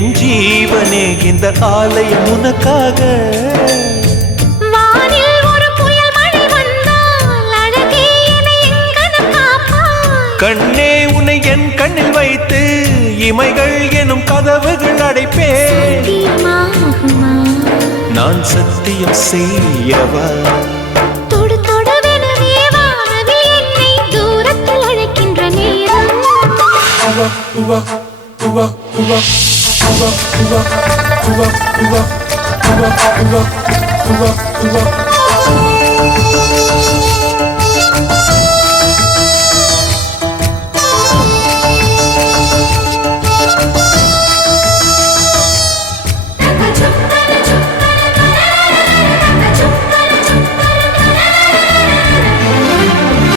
என் ஜீவனே இந்த ஆலயம் உனக்காக. வானில் ஒரு புயல் மழை வந்தால் அழகே என்னை எங்கனம் காப்பாய். கண்ணே உன்னை என் கண்ணில் வைத்து இமைகள் எனும் கதவுகள் அடைப்பேன். சத்தியமாகுமா? நான் சத்தியம் செய்யவா? தொடு தொடுவெனவே வானவில் என்னை தூரத்தில் அழைக்கின்ற நேரம். உவா